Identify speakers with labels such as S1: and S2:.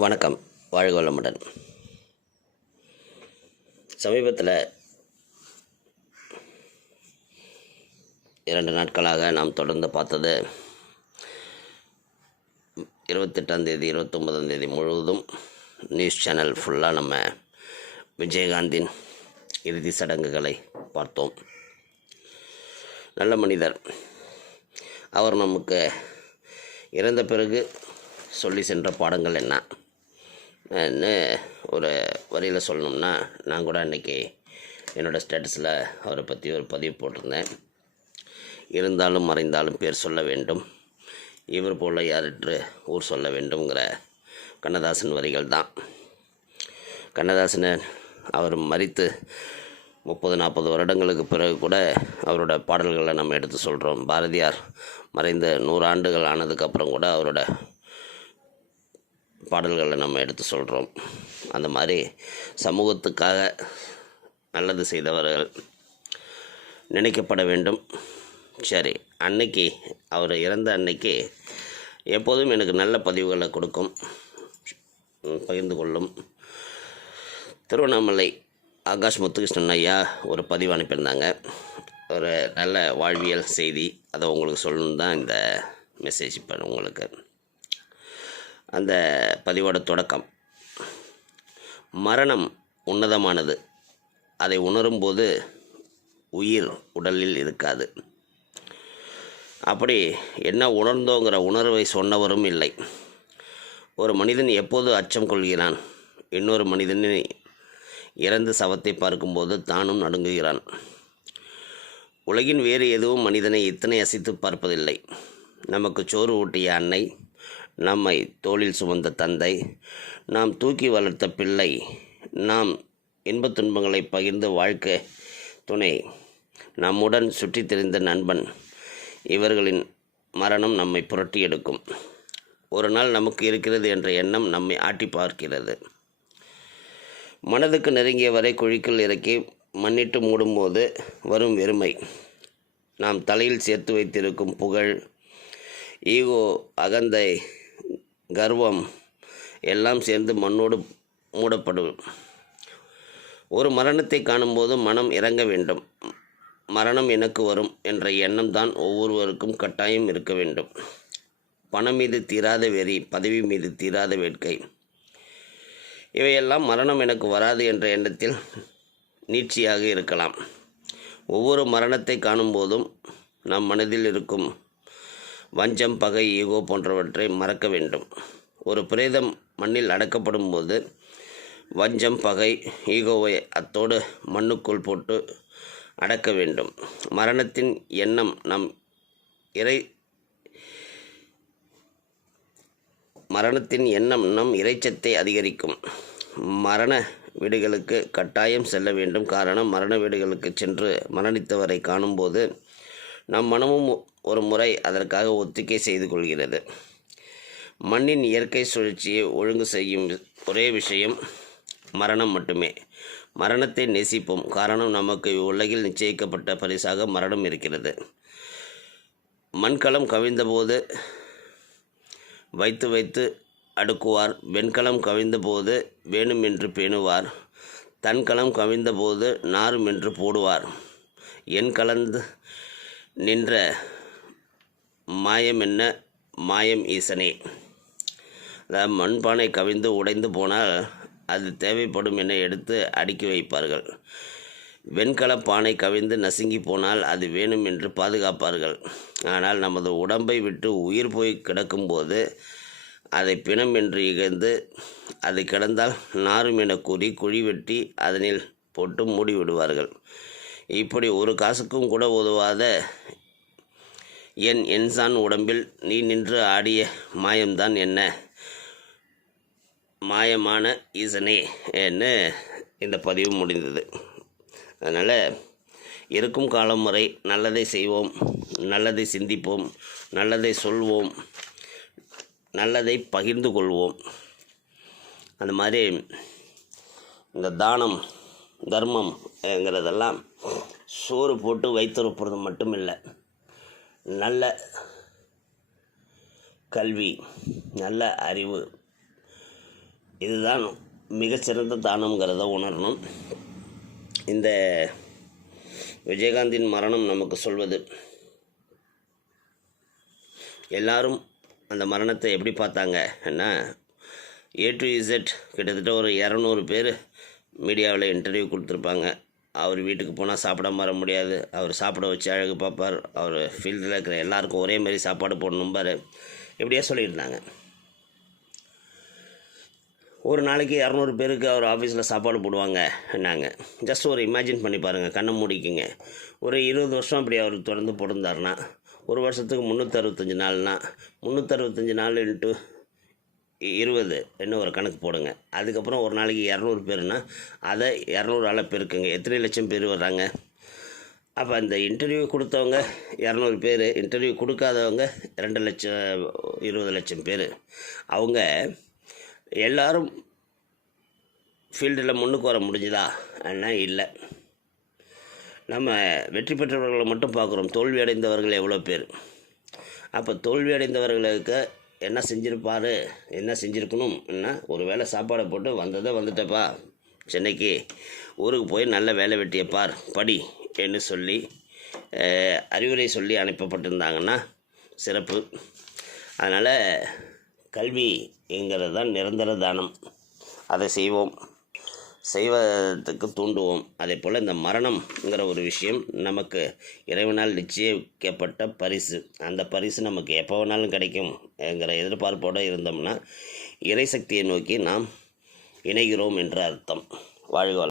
S1: வணக்கம். வாழ்க வளமுடன். சமீபத்தில் இரண்டு நாட்களாக நாம் தொடர்ந்து பார்த்தது இருபத்தெட்டாம் தேதி இருபத்தொம்பதாம் தேதி முழுவதும் நியூஸ் சேனல் ஃபுல்லாக நம்ம விஜயகாந்தின் இறுதி சடங்குகளை பார்த்தோம். நல்ல மனிதர். அவர் நமக்கு இறந்த பிறகு சொல்லி சென்ற பாடங்கள் என்ன? ஒரு வரியில் சொல்லணும்னா நான் கூட அன்றைக்கி என்னோடய ஸ்டேட்டஸில் அவரை பற்றி ஒரு பதிவு போட்டிருந்தேன். இருந்தாலும் மறைந்தாலும் பேர் சொல்ல வேண்டும். இவர் போல் யாரற்று ஊர் சொல்ல வேண்டுங்கிற கண்ணதாசன் வரிகள் தான். கண்ணதாசனை அவர் மறித்து முப்பது நாற்பது வருடங்களுக்கு பிறகு கூட அவரோட பாடல்களை நம்ம எடுத்து சொல்கிறோம் பாரதியார் மறைந்த நூறு ஆண்டுகள் ஆனதுக்கப்புறம் கூட அவரோட பாடல்களை நம்ம எடுத்து சொல்கிறோம் அந்த மாதிரி சமூகத்துக்காக நல்லது செய்தவர்கள் நினைக்கப்பட வேண்டும். சரி அன்னைக்கு அவர் இறந்த அன்னைக்கு எப்போதும் எனக்கு நல்ல பதிவுகளை கொடுக்கும். பகிர்ந்து கொள்ளும். திருவண்ணாமலை ஆகாஷ் முத்துகிருஷ்ணன் ஐயா ஒரு பதிவு அனுப்பியிருந்தாங்க. ஒரு நல்ல வாழ்வியல் செய்தி. அதை உங்களுக்கு சொல்லணும் தான் இந்த மெசேஜ் இப்போ உங்களுக்கு. அந்த பதிவோட தொடக்கம். மரணம் உன்னதமானது. அதை உணரும்போது உயிர் உடலில் இருக்காது. அப்படி என்ன உணர்ந்தோங்கிற உணர்வை சொன்னவரும் இல்லை. ஒரு மனிதன் எப்போது அச்சம் கொள்கிறான்? இன்னொரு மனிதனை இறந்து சவத்தை பார்க்கும்போது தானும் நடுங்குகிறான். உலகின் வேறு எதுவும் மனிதனை இத்தனை அசைத்து பார்ப்பதில்லை. நமக்கு சோறு ஊட்டிய அன்னை நம்மை தோளில் சுமந்த தந்தை நாம் தூக்கி வளர்த்த பிள்ளை நாம் இன்பத் துன்பங்களை பகிர்ந்து வாழ்க்கை துணை நம்முடன் சுற்றித் திரிந்த நண்பன். இவர்களின் மரணம் நம்மை புரட்டி எடுக்கும். ஒரு நாள் நமக்கு இருக்கிறது என்ற எண்ணம் நம்மை ஆட்டி பார்க்கிறது. மனதுக்கு நெருங்கிய வரை குழிக்குள் இறக்கி மண்ணிட்டு மூடும்போது வரும் வெறுமை. நாம் தலையில் சேர்த்து வைத்திருக்கும் புகழ் ஈகோ அகந்தை கர்வம் எல்லாம் சேர்ந்து மண்ணோடு மூடப்படும். ஒரு மரணத்தை காணும்போது மனம் இறங்க வேண்டும். மரணம் எனக்கு வரும் என்ற எண்ணம் தான் ஒவ்வொருவருக்கும் கட்டாயம் இருக்க வேண்டும். பணம் மீது தீராத வெறி பதவி மீது தீராத வேட்கை. இவையெல்லாம் மரணம் எனக்கு வராது என்ற எண்ணத்தில் நீட்சியாக இருக்கலாம். ஒவ்வொரு மரணத்தை காணும்போதும் நம் மனதில் இருக்கும் வஞ்சம் பகை ஈகோ போன்றவற்றை மறக்க வேண்டும். ஒரு பிரேதம் மண்ணில் அடக்கப்படும் போது வஞ்சம் பகை ஈகோவை அத்தோடு மண்ணுக்குள் போட்டு அடக்க வேண்டும். மரணத்தின் எண்ணம் நம் இறை மரணத்தின் எண்ணம் நம் இறைச்சத்தை அதிகரிக்கும். மரண வீடுகளுக்கு கட்டாயம் செல்ல வேண்டும். காரணம் மரண வீடுகளுக்கு சென்று மரணித்தவரை காணும்போது நம் மனமும் ஒரு முறை அதற்காக ஒத்திகை செய்து கொள்கிறது. மண்ணின் இயற்கை சுழற்சியை ஒழுங்கு செய்யும் ஒரே விஷயம் மரணம் மட்டுமே. மரணத்தை நேசிப்போம். காரணம் நமக்கு உலகில் நிச்சயிக்கப்பட்ட பரிசாக மரணம் இருக்கிறது. மண்கலம் கவிழ்ந்தபோது வைத்து வைத்து அடுக்குவார். வெண்கலம் கவிழ்ந்தபோது வேணுமென்று பேணுவார். தன்கலம் கவிழ்ந்தபோது நாருமென்று போடுவார். என் கலந்து நின்ற மாயம் என்ன? மாயம் ஈசனே. அதாவது மண்பானை கவிழ்ந்து உடைந்து போனால் அது தேவைப்படும் என எடுத்து அடுக்கி வைப்பார்கள். வெண்கல பானை கவிழ்ந்து நசுங்கி போனால் அது வேணும் என்று பாதுகாப்பார்கள். ஆனால் நமது உடம்பை விட்டு உயிர் போய் கிடக்கும்போது அதை பிணம் என்று இகழ்ந்து அது கிடந்தால் நாரும் என கூறி குழி வெட்டி அதனில் போட்டு மூடி விடுவார்கள். இப்படி ஒரு காசுக்கும் கூட உதவாத என் என்சான் உடம்பில் நீ நின்று ஆடிய மாயம்தான் என்ன? மாயமான ஈசனே என்று இந்த பதிவு முடிந்தது. அதனால் இருக்கும் காலம் வரை நல்லதை செய்வோம் நல்லதை சிந்திப்போம் நல்லதை சொல்வோம் நல்லதை பகிர்ந்து கொள்வோம். அந்த மாதிரி இந்த தானம் தர்மம் தர்மம்ங்கிறதெல்லாம் சோறு போட்டு வைத்திருப்பது மட்டும் இல்லை நல்ல கல்வி நல்ல அறிவு இதுதான் மிகச்சிறந்த தானம்ங்கிறத உணரணும். இந்த விஜயகாந்தின் மரணம் நமக்கு சொல்வது எல்லாரும் அந்த மரணத்தை எப்படி பார்த்தாங்க? என்ன? ஏ டு இசட் கிட்டத்தட்ட ஒரு இரநூறு பேர் மீடியாவில் இன்டர்வியூ கொடுத்துருப்பாங்க. அவர் வீட்டுக்கு போனால் சாப்பிடாம வர முடியாது. அவர் சாப்பிட வச்சு அழகு பார்ப்பார். அவர் ஃபீல்டில் இருக்கிற எல்லாருக்கும் ஒரே மாதிரி சாப்பாடு போடணும்பார். இப்படியே சொல்லியிருந்தாங்க. ஒரு நாளைக்கு இரநூறு பேருக்கு அவர் ஆஃபீஸில் சாப்பாடு போடுவாங்க நாங்கள் ஜஸ்ட் ஒரு இமேஜின் பண்ணி பாருங்கள் கண்ணை மூடிக்கிங்க. ஒரு இருபது வருஷம் அப்படி அவர் தொடர்ந்து போட்டிருந்தாருன்னா ஒரு வருஷத்துக்கு முந்நூற்றறுபத்தஞ்சு நாள்னா முந்நூற்றறுபத்தஞ்சு நாள் இன்ட்டு இருபது என்ன ஒரு கணக்கு போடுங்க. அதுக்கப்புறம் ஒரு நாளைக்கு இரநூறு பேருனா அதை இரநூறால் பெருக்குங்க. எத்தனை லட்சம் பேர் வர்றாங்க? அப்போ அந்த இன்டர்வியூ கொடுத்தவங்க இரநூறு பேர் இன்டர்வியூ கொடுக்காதவங்க ரெண்டு லட்சம் இருபது லட்சம் பேர். அவங்க எல்லோரும் ஃபீல்டில் முன்னுக்கு வர முடிஞ்சுதா? அண்ணா இல்லை. நம்ம வெற்றி பெற்றவர்களை மட்டும் பார்க்குறோம். தோல்வி அடைந்தவர்கள் எவ்வளோ பேர்? அப்போ தோல்வி அடைந்தவர்களுக்கு என்ன செஞ்சுருப்பாரு? என்ன செஞ்சுருக்கணும்? என்ன? ஒரு வேளை சாப்பாடை போட்டு வந்ததை வந்துட்டப்பா. சென்னைக்கு ஊருக்கு போய் நல்ல வேலை வெட்டியை பார் படி என்று சொல்லி அறிவுரை சொல்லி அனுப்பப்பட்டிருந்தாங்கன்னா சிறப்பு. அதனால் கல்விங்கிறது தான் நிரந்தர தானம். அதை செய்வோம். செய்வதற்கு தூண்டுவோம். அதே போல் இந்த மரணம்ங்கிற ஒரு விஷயம் நமக்கு இறைவனால் நிச்சயிக்கப்பட்ட பரிசு. அந்த பரிசு நமக்கு எப்போ வேணாலும் கிடைக்கும்ங்கிற எதிர்பார்ப்போடு இருந்தோம்னா இறைசக்தியை நோக்கி நாம் இணைகிறோம் என்ற அர்த்தம். வாழ்க